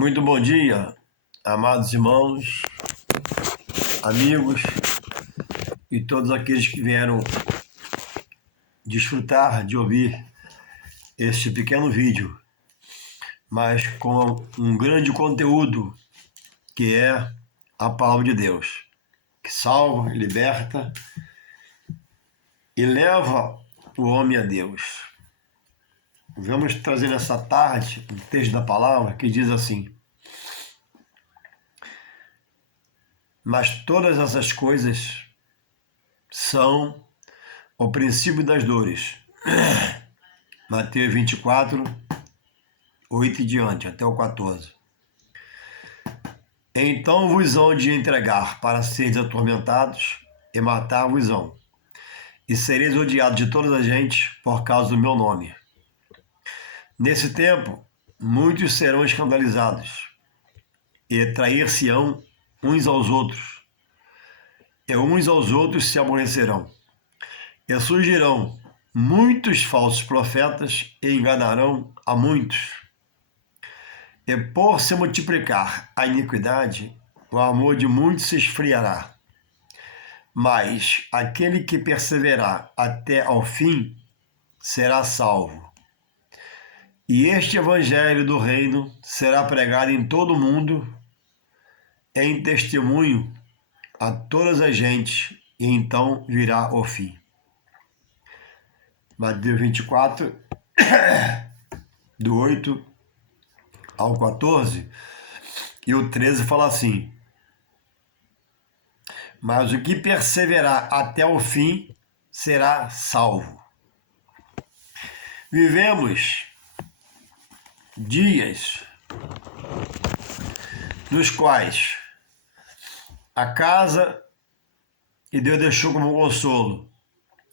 Muito bom dia, amados irmãos, amigos e todos aqueles que vieram desfrutar de ouvir este pequeno vídeo, mas com um grande conteúdo que é a palavra de Deus, que salva, liberta e leva o homem a Deus. Vamos trazer nessa tarde um texto da palavra que diz assim: mas todas essas coisas são o princípio das dores. Mateus 24, 8 e diante, até o 14. Então vos hão de entregar para seres atormentados e matar-vos-ão, e sereis odiados de toda a gente por causa do meu nome. Nesse tempo, muitos serão escandalizados, e trair-se-ão uns aos outros, e uns aos outros se aborrecerão. E surgirão muitos falsos profetas e enganarão a muitos. E por se multiplicar a iniquidade, o amor de muitos se esfriará. Mas aquele que perseverar até ao fim será salvo. E este evangelho do reino será pregado em todo o mundo, em testemunho a todas as gentes, e então virá o fim. Mateus 24, do 8 ao 14, e o 13 fala assim: mas o que perseverar até o fim será salvo. Vivemos dias nos quais a casa que Deus deixou como consolo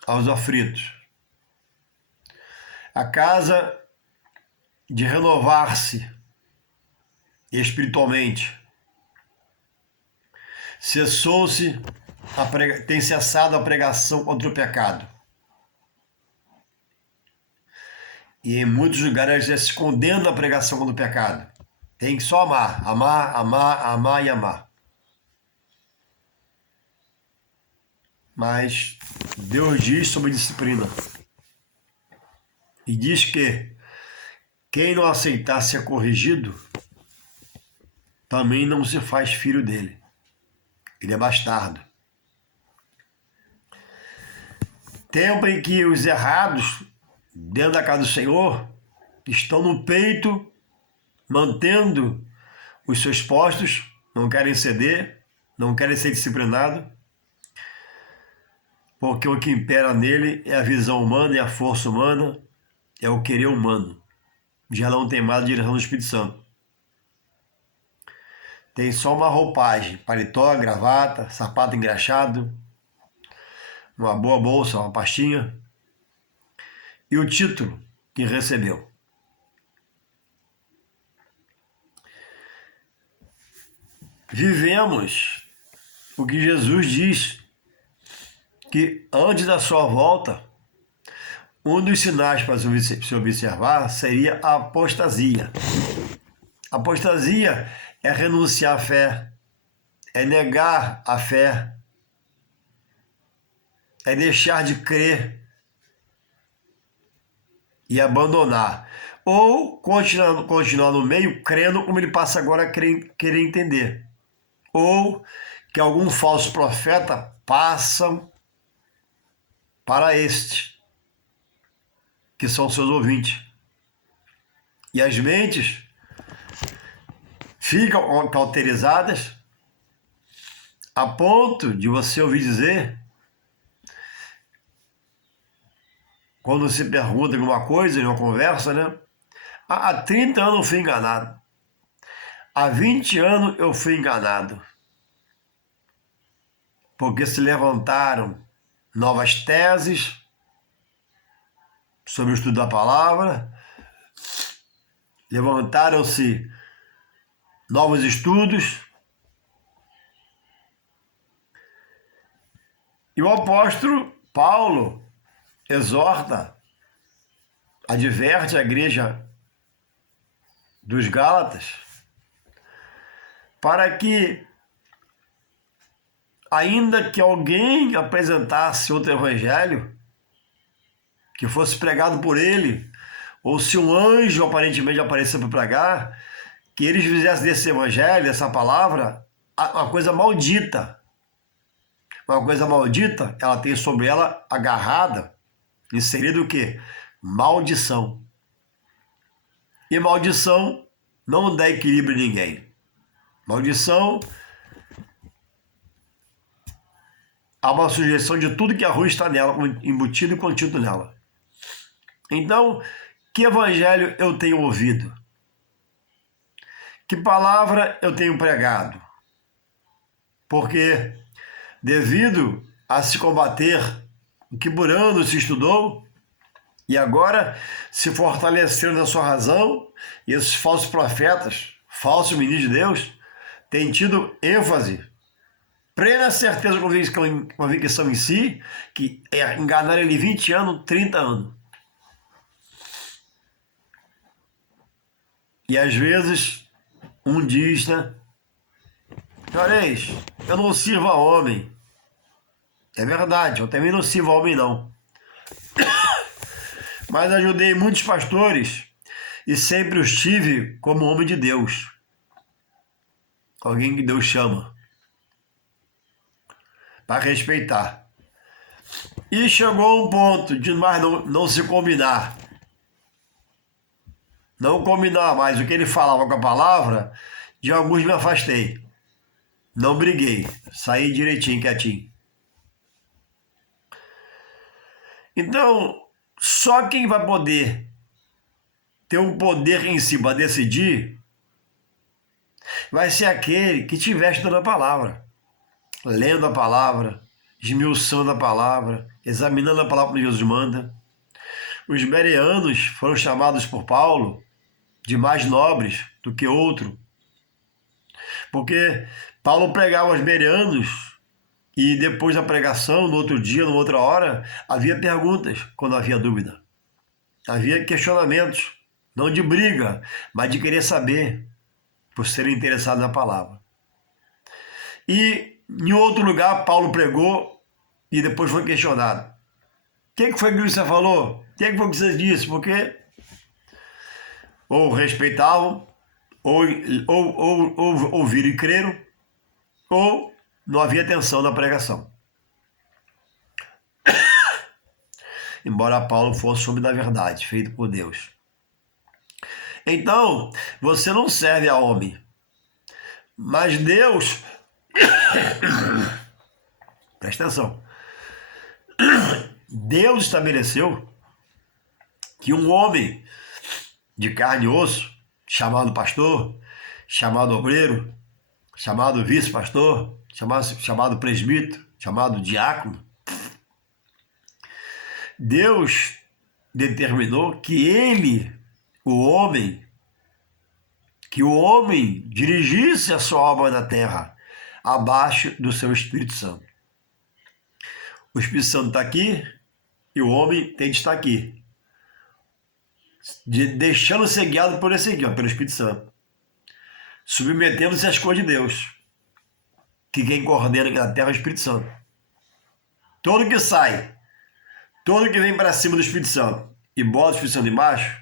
aos aflitos, a casa de renovar-se espiritualmente, tem cessado a pregação contra o pecado. E em muitos lugares já se condena a pregação contra o pecado. Tem que só amar, amar, amar, amar e amar. Mas Deus diz sobre disciplina. E diz que quem não aceitar ser corrigido também não se faz filho dele. Ele é bastardo. Tempo em que os errados dentro da casa do Senhor estão no peito, mantendo os seus postos, não querem ceder, não querem ser disciplinados, porque o que impera nele é a visão humana, é a força humana, é o querer humano. Já não tem mais a direção do Espírito Santo. Tem só uma roupagem, paletó, gravata, sapato engraxado, uma boa bolsa, uma pastinha, e o título que recebeu. Vivemos o que Jesus diz, que antes da sua volta, um dos sinais para se observar seria a apostasia. Apostasia é renunciar à fé, é negar a fé, é deixar de crer e abandonar. Ou continuar no meio crendo como ele passa agora a querer entender. Ou que algum falso profeta passa para estes, que são seus ouvintes. E as mentes ficam cauterizadas a ponto de você ouvir dizer, quando se pergunta alguma coisa em uma conversa, né? Há 30 anos eu fui enganado. Há 20 anos eu fui enganado. Porque se levantaram novas teses sobre o estudo da palavra, levantaram-se novos estudos, e o apóstolo Paulo exorta, adverte a igreja dos Gálatas para que, ainda que alguém apresentasse outro evangelho, que fosse pregado por ele, ou se um anjo aparentemente aparecesse para pregar, que eles fizessem desse evangelho, dessa palavra, uma coisa maldita. Uma coisa maldita, ela tem sobre ela agarrada, inserido o quê? Maldição. E maldição não dá equilíbrio a ninguém. Maldição há uma sujeição de tudo que é ruim está nela, embutido e contido nela. Então, que evangelho eu tenho ouvido? Que palavra eu tenho pregado? Porque, devido a se combater o que por anos se estudou, e agora se fortaleceram na sua razão, e esses falsos profetas, falsos ministros de Deus, têm tido ênfase, plena certeza, convicção em si, que enganaram ele 20 anos, 30 anos. E às vezes, um diz, né? Senhores, eu não sirvo a homem. É verdade, eu também não sirvo a homem, não. Mas ajudei muitos pastores e sempre os tive como homem de Deus. Alguém que Deus chama para respeitar. E chegou um ponto de mais não se combinar. Não combinar mais o que ele falava com a palavra, de alguns me afastei. Não briguei, saí direitinho, quietinho. Então, só quem vai poder ter um poder em si para decidir vai ser aquele que estiver estudando a palavra, lendo a palavra, esmiuçando a palavra, examinando a palavra que Jesus manda. Os bereanos foram chamados por Paulo de mais nobres do que outro, porque Paulo pregava aos bereanos e depois da pregação, no outro dia, numa outra hora, havia perguntas quando havia dúvida. Havia questionamentos, não de briga, mas de querer saber, por serem interessados na palavra. E em outro lugar, Paulo pregou e depois foi questionado. O que foi que você falou? O que foi que você disse? Porque ou respeitavam, ou ouviram e creram, ou não havia atenção na pregação. Embora Paulo fosse homem da verdade, feito por Deus. Então, você não serve a homem, mas Deus... Presta atenção. Deus estabeleceu que um homem de carne e osso, chamado pastor, chamado obreiro, chamado vice-pastor, chamado presbítero, chamado diácono, Deus determinou que o homem dirigisse a sua obra na terra abaixo do seu Espírito Santo. O Espírito Santo está aqui e o homem tem de estar aqui, deixando ser guiado por esse aqui, pelo Espírito Santo, submetendo-se às coisas de Deus, que quem coordena aqui na terra é o Espírito Santo. Todo que sai, todo que vem para cima do Espírito Santo e bota o Espírito Santo embaixo,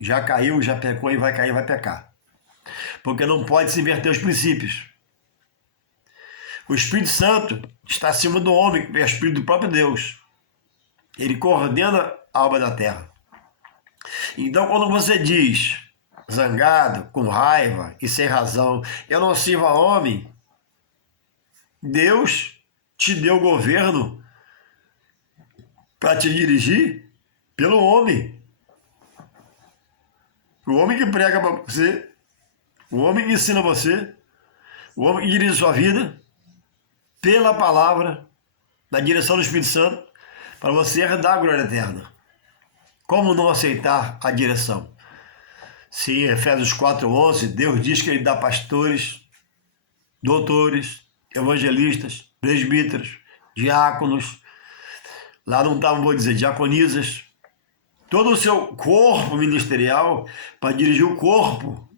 já caiu, já pecou e vai cair, vai pecar. Porque não pode se inverter os princípios. O Espírito Santo está acima do homem, que é o Espírito do próprio Deus. Ele coordena a obra da terra. Então, quando você diz, zangado, com raiva e sem razão, eu não sirvo a homem, Deus te deu o governo para te dirigir pelo homem. O homem que prega para você, o homem que ensina você, o homem que dirige sua vida, pela palavra, na direção do Espírito Santo, para você herdar a glória eterna. Como não aceitar a direção? Se em Efésios 4:11, Deus diz que Ele dá pastores, doutores, evangelistas, presbíteros, diáconos, lá não estavam, vou dizer, diaconisas, todo o seu corpo ministerial para dirigir o corpo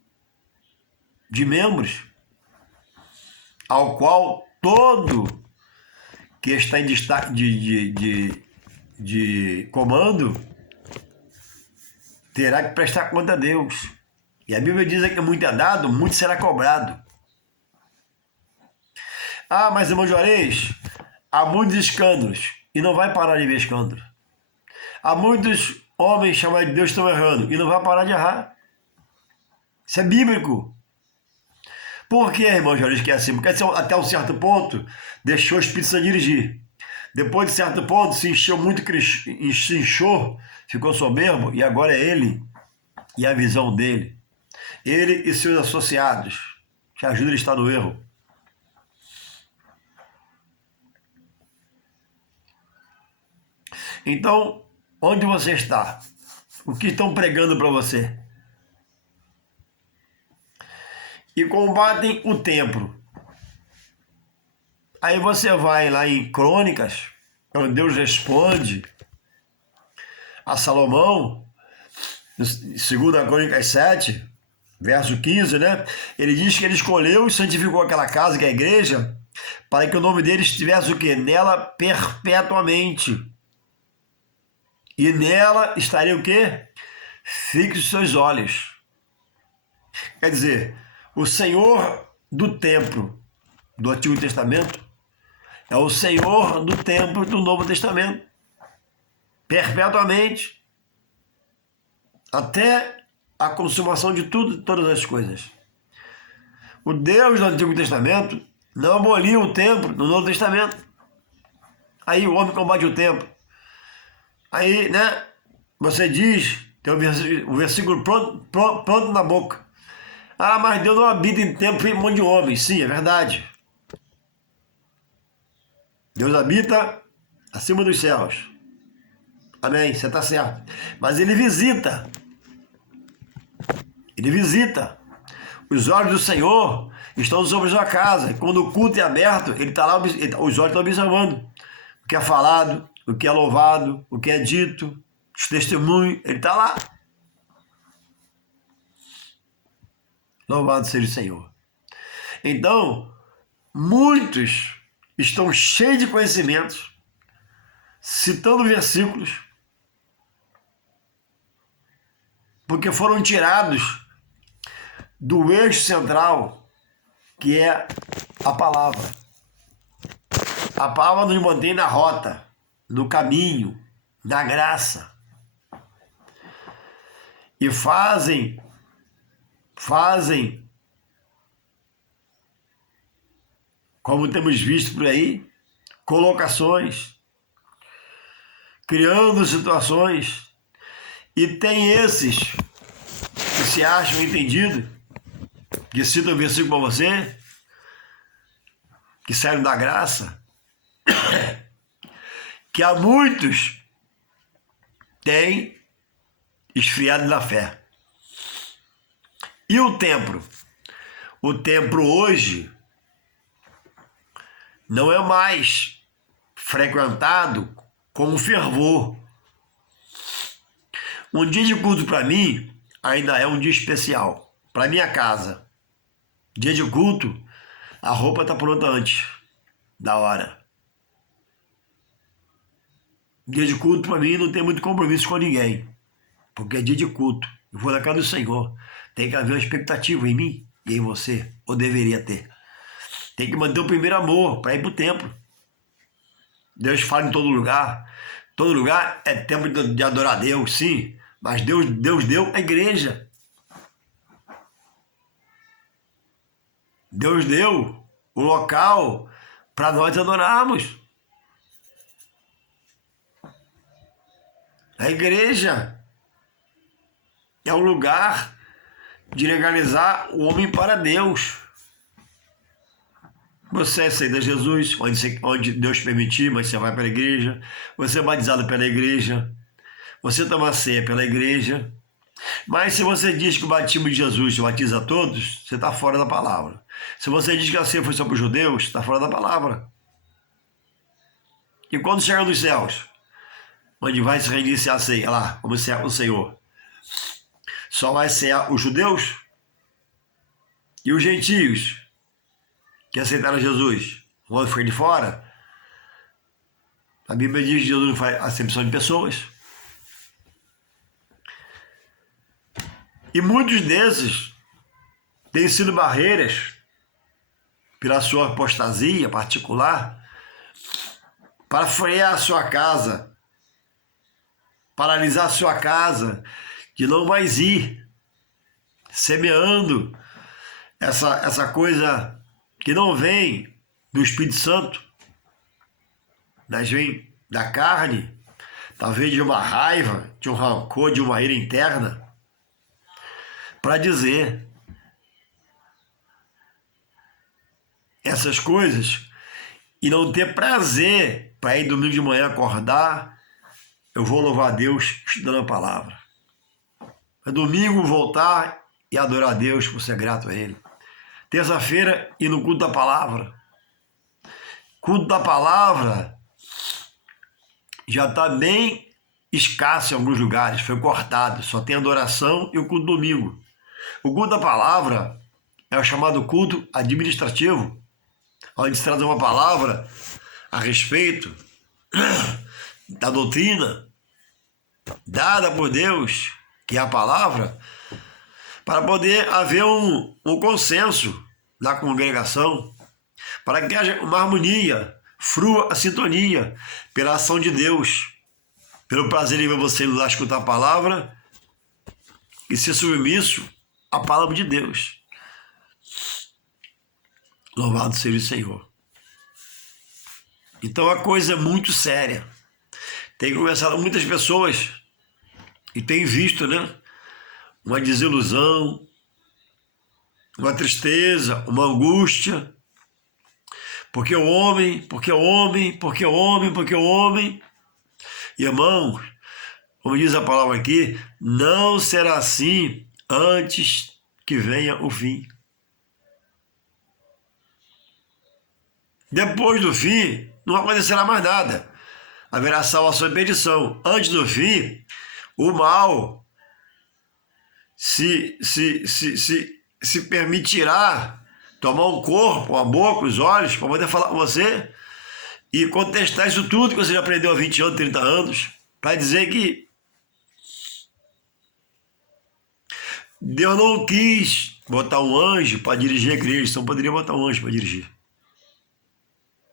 de membros, ao qual todo que está em destaque de comando terá que prestar conta a Deus. E a Bíblia diz que muito é dado, muito será cobrado. Ah, mas irmão Juarez, há muitos escândalos e não vai parar de ver escândalos. Há muitos homens chamados de Deus que estão errando e não vai parar de errar. Isso é bíblico. Por que, irmão Juarez, que é assim? Porque até um certo ponto deixou o Espírito Santo dirigir. Depois de certo ponto se encheu muito, se inchou, ficou soberbo e agora é ele e a visão dele. Ele e seus associados que ajudam ele a estar no erro. Então, onde você está? O que estão pregando para você? E combatem o templo. Aí você vai lá em Crônicas, onde Deus responde a Salomão, 2 Crônicas 7, verso 15, né? Ele diz que ele escolheu e santificou aquela casa, que é a igreja, para que o nome dele estivesse o quê? Nela perpetuamente. E nela estaria o quê? Fixe seus olhos. Quer dizer, o Senhor do templo do Antigo Testamento é o Senhor do templo do Novo Testamento. Perpetuamente. Até a consumação de tudo, todas as coisas. O Deus do Antigo Testamento não aboliu o templo no Novo Testamento. Aí o homem combate o templo. Aí, né, você diz, tem o versículo pronto na boca. Ah, mas Deus não habita em templo em um monte de homens. Sim, é verdade. Deus habita acima dos céus. Amém, você está certo. Mas ele visita. Ele visita. Os olhos do Senhor estão sobre a sua casa. E quando o culto é aberto, ele está lá, os olhos estão observando o que é falado, o que é louvado, o que é dito, os testemunhos, ele está lá. Louvado seja o Senhor. Então, muitos estão cheios de conhecimentos, citando versículos, porque foram tirados do eixo central, que é a palavra. A palavra nos mantém na rota, no caminho, na graça. E fazem, como temos visto por aí, colocações, criando situações, e tem esses que se acham entendidos, que citam o versículo para você, que saíram da graça, que há muitos têm esfriado na fé. E o templo? O templo hoje não é mais frequentado com fervor. Um dia de culto para mim ainda é um dia especial. Para minha casa, dia de culto, a roupa está pronta antes da hora. Dia de culto para mim não tem muito compromisso com ninguém, porque é dia de culto. Eu vou na casa do Senhor. Tem que haver uma expectativa em mim e em você, ou deveria ter. Tem que manter o primeiro amor para ir para o templo. Deus fala em todo lugar. Todo lugar é tempo de adorar a Deus, sim. Mas Deus deu a igreja. Deus deu o local para nós adorarmos. A igreja é o lugar de legalizar o homem para Deus. Você aceita Jesus, onde Deus permitir, mas você vai para a igreja. Você é batizado pela igreja. Você toma ceia pela igreja. Mas se você diz que o batismo de Jesus batiza a todos, você está fora da palavra. Se você diz que a ceia foi só para os judeus, está fora da palavra. E quando chegar nos céus, onde vai se reiniciar a ceia, lá, como será o Senhor, só vai ser os judeus e os gentios. que aceitaram Jesus vão ficar de fora? A Bíblia diz que Jesus não faz acepção de pessoas. E muitos desses têm sido barreiras pela sua apostasia particular para frear a sua casa, paralisar a sua casa, de não mais ir semeando essa coisa que não vem do Espírito Santo, mas vem da carne, talvez de uma raiva, de um rancor, de uma ira interna, para dizer essas coisas e não ter prazer para ir domingo de manhã acordar. Eu vou louvar a Deus estudando a palavra. É domingo voltar e adorar a Deus por ser grato a Ele. Terça-feira ir no culto da palavra. Culto da palavra já está bem escasso em alguns lugares, foi cortado, só tem adoração e o culto domingo. O culto da palavra é o chamado culto administrativo, onde se traz uma palavra a respeito da doutrina dada por Deus, que é a palavra, para poder haver um consenso na congregação, para que haja uma harmonia, frua a sintonia pela ação de Deus, pelo prazer de ver você ir lá escutar a palavra e ser submisso à palavra de Deus. Louvado seja o Senhor. Então a coisa é muito séria. Tem conversado com muitas pessoas e tem visto, né, uma desilusão, uma tristeza, uma angústia. Porque o homem, porque o homem, porque o homem, porque o homem. Irmãos, como diz a palavra aqui, não será assim antes que venha o fim. Depois do fim, não acontecerá mais nada. Haverá salvação e perdição. Antes do fim, o mal se permitirá tomar um corpo, uma boca, os olhos, para poder falar com você e contestar isso tudo que você já aprendeu há 20 anos, 30 anos, para dizer que Deus não quis botar um anjo para dirigir a igreja, então poderia botar um anjo para dirigir.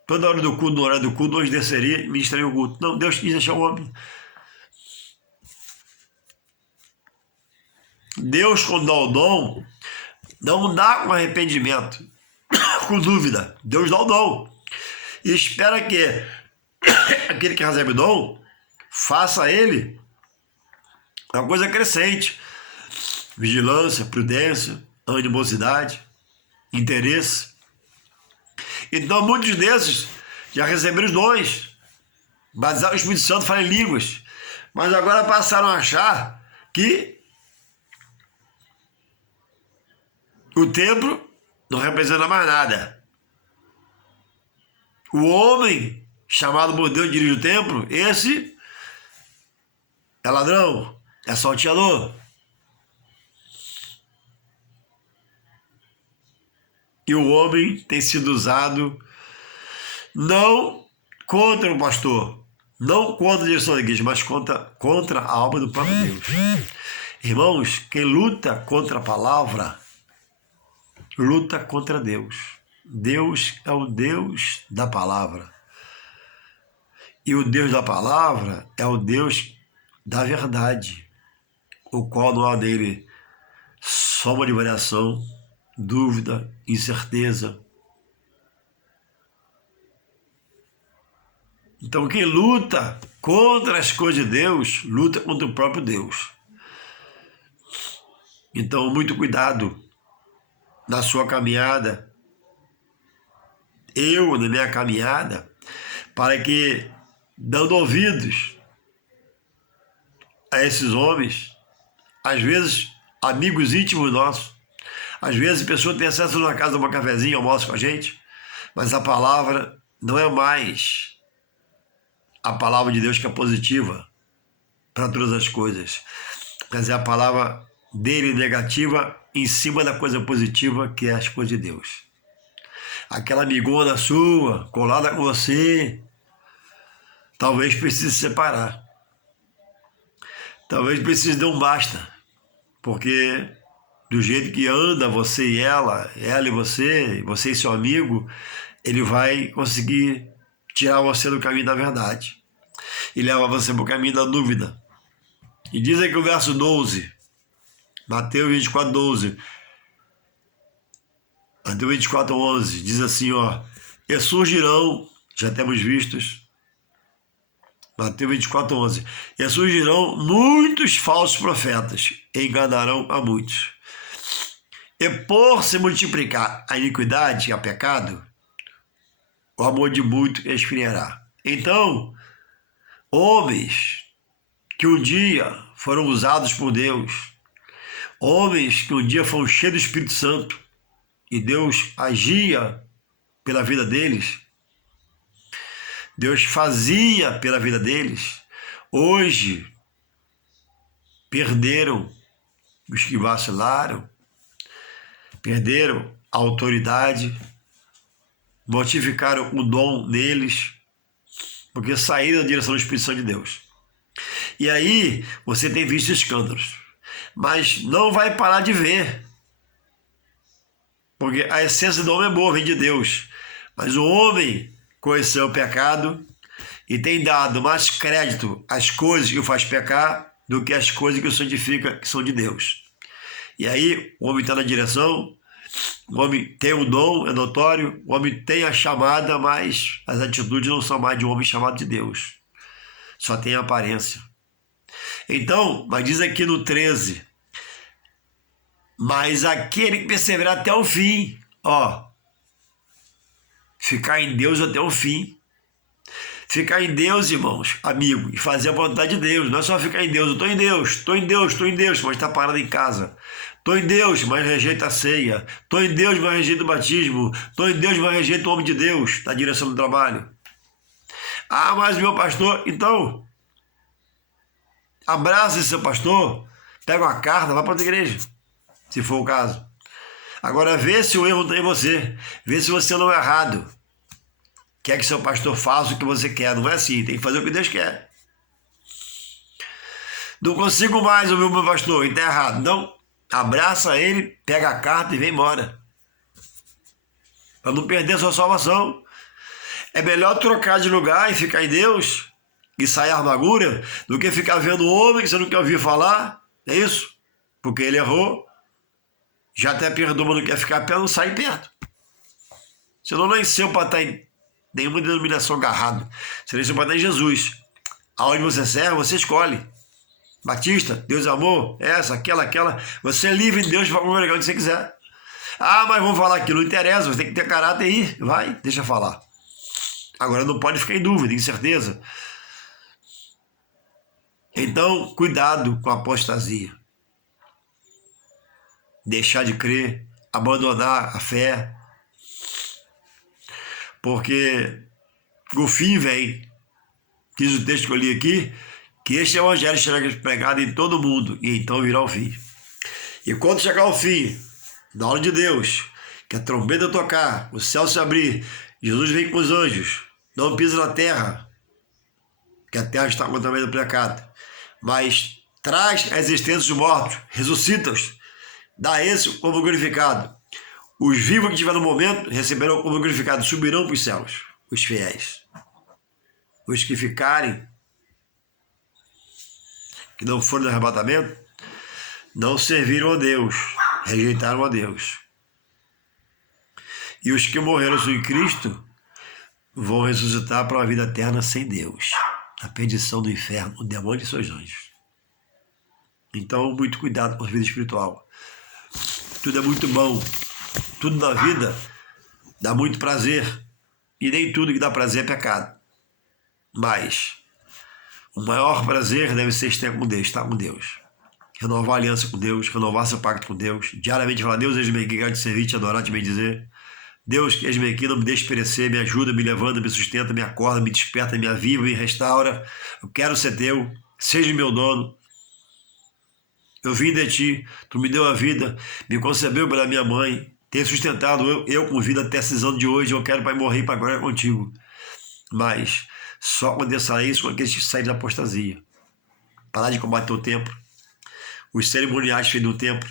Toda hora do culto, na hora do culto, o anjo desceria e ministraria o culto. Não, Deus quis deixar o homem. Deus, quando dá o dom, não dá com arrependimento, com dúvida. Deus dá o dom. E espera que aquele que recebe o dom faça ele uma coisa crescente. Vigilância, prudência, animosidade, interesse. Então muitos desses já receberam os dons, batizaram o Espírito Santo, falam em línguas, mas agora passaram a achar que o templo não representa mais nada. O homem chamado por Deus dirige o templo, esse é ladrão, é salteador. E o homem tem sido usado não contra o pastor, não contra a direção da igreja, mas contra a alma do próprio Deus. Irmãos, quem luta contra a palavra, luta contra Deus. Deus é o Deus da palavra. E o Deus da palavra é o Deus da verdade, o qual não há nele sombra de variação, dúvida, incerteza. Então quem luta contra as coisas de Deus, luta contra o próprio Deus. Então muito cuidado na sua caminhada, eu na minha caminhada, para que, dando ouvidos a esses homens, às vezes amigos íntimos nossos, às vezes a pessoa tem acesso na casa a uma cafezinha, almoço com a gente, mas a palavra não é mais a palavra de Deus que é positiva para todas as coisas, mas é a palavra dele negativa em cima da coisa positiva que é as coisas de Deus. aquela amigona sua, colada com você, talvez precise se separar. Talvez precise de um basta, porque do jeito que anda você e ela e você e seu amigo, ele vai conseguir tirar você do caminho da verdade e levar você para o caminho da dúvida. E diz aqui o verso 12, Mateus 24, 12. Mateus 24, 11, diz assim, ó, e surgirão, já temos vistos, Mateus 24, 11, e surgirão muitos falsos profetas, e enganarão a muitos. E por se multiplicar a iniquidade e o pecado, o amor de muitos esfriará. Então, homens que um dia foram usados por Deus, homens que um dia foram cheios do Espírito Santo, e Deus agia pela vida deles, Deus fazia pela vida deles, hoje perderam os que vacilaram, perderam a autoridade, mortificaram o dom deles, porque saíram da direção do Espírito Santo de Deus. E aí você tem visto escândalos, mas não vai parar de ver, porque a essência do homem é boa, vem de Deus, mas o homem conheceu o pecado e tem dado mais crédito às coisas que o faz pecar do que às coisas que o santifica, que são de Deus. E aí o homem está na direção, o homem tem o dom, é notório, o homem tem a chamada, mas as atitudes não são mais de um homem chamado de Deus. Só tem a aparência. Então, mas diz aqui no 13, mas aquele que perseverar até o fim, ó, ficar em Deus até o fim. Ficar em Deus, irmãos, amigo, e fazer a vontade de Deus. Não é só ficar em Deus. Eu estou em Deus, estou em Deus, estou em Deus, mas está parado em casa. Estou em Deus, mas rejeita a ceia. Estou em Deus, mas rejeita o batismo. Estou em Deus, mas rejeita o homem de Deus na direção do trabalho. Ah, mas meu pastor, então, abraça esse seu pastor, pega uma carta, vá para outra igreja, se for o caso. Agora vê se o erro está em você, vê se você não é errado. Quer que seu pastor faça o que você quer, não é assim, tem que fazer o que Deus quer. Não consigo mais ouvir o meu pastor, e está errado. Não, abraça ele, pega a carta e vem embora. Para não perder a sua salvação. É melhor trocar de lugar e ficar em Deus e sair a amargura do que ficar vendo o homem que você não quer ouvir falar. É isso? Porque ele errou, já até perdoa, mas não quer ficar perto, não sai perto. Você não nasceu para estar em nenhuma denominação agarrado. Você nasceu para estar em Jesus. Aonde você serve, você escolhe. Batista, Deus é amor, essa, aquela. Você é livre em Deus para congregar onde você quiser. Ah, mas vamos falar aquilo, não interessa, você tem que ter caráter aí. Vai, deixa falar. Agora não pode ficar em dúvida, incerteza. Então, cuidado com a apostasia. Deixar de crer, abandonar a fé. Porque o fim vem. Diz o texto que eu li aqui, que este evangelho será pregado em todo o mundo, e então virá o fim. E quando chegar o fim, na hora de Deus, que a trombeta tocar, o céu se abrir, Jesus vem com os anjos, não pisa na terra, que a terra está contaminada pelo pecado, mas traz a existência dos mortos, ressuscita-os, dá esse como glorificado. Os vivos que estiver no momento receberão como glorificado, subirão para os céus, os fiéis. Os que ficarem, que não foram no arrebatamento, não serviram a Deus, rejeitaram a Deus. E os que morreram em Cristo vão ressuscitar para uma vida eterna sem Deus, na perdição do inferno, o demônio e seus anjos. Então, muito cuidado com a vida espiritual. Tudo é muito bom, tudo na vida dá muito prazer, e nem tudo que dá prazer é pecado. Mas o maior prazer deve ser estar com Deus, estar com Deus. Renovar a aliança com Deus, renovar seu pacto com Deus. Diariamente falar, Deus, eis-me aqui, quero te servir, te adorar, te bendizer. Deus, eis-me aqui, não me deixe perecer, me ajuda, me levanta, me sustenta, me acorda, me desperta, me aviva, me restaura. Eu quero ser teu, seja meu dono. Eu vim de ti, tu me deu a vida, me concebeu pela minha mãe, Tem sustentado eu com vida até esses anos de hoje. Eu quero, Pai, morrer para agora contigo. Mas só acontecerá isso com aqueles que saírem da apostasia. Parar de combater o templo. Os cerimoniais feitos no templo,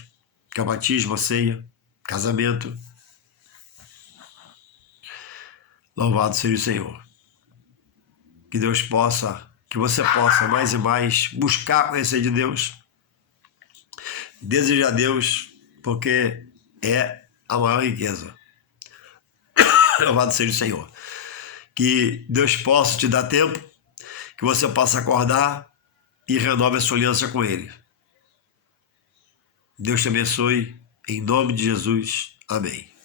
que é o batismo, a ceia, casamento. Louvado seja o Senhor. Que Deus possa, que você possa mais e mais buscar conhecer de Deus, desejar Deus, porque é a maior riqueza. Louvado seja o Senhor. Que Deus possa te dar tempo, que você possa acordar e renove a sua aliança com Ele. Deus te abençoe, em nome de Jesus. Amém.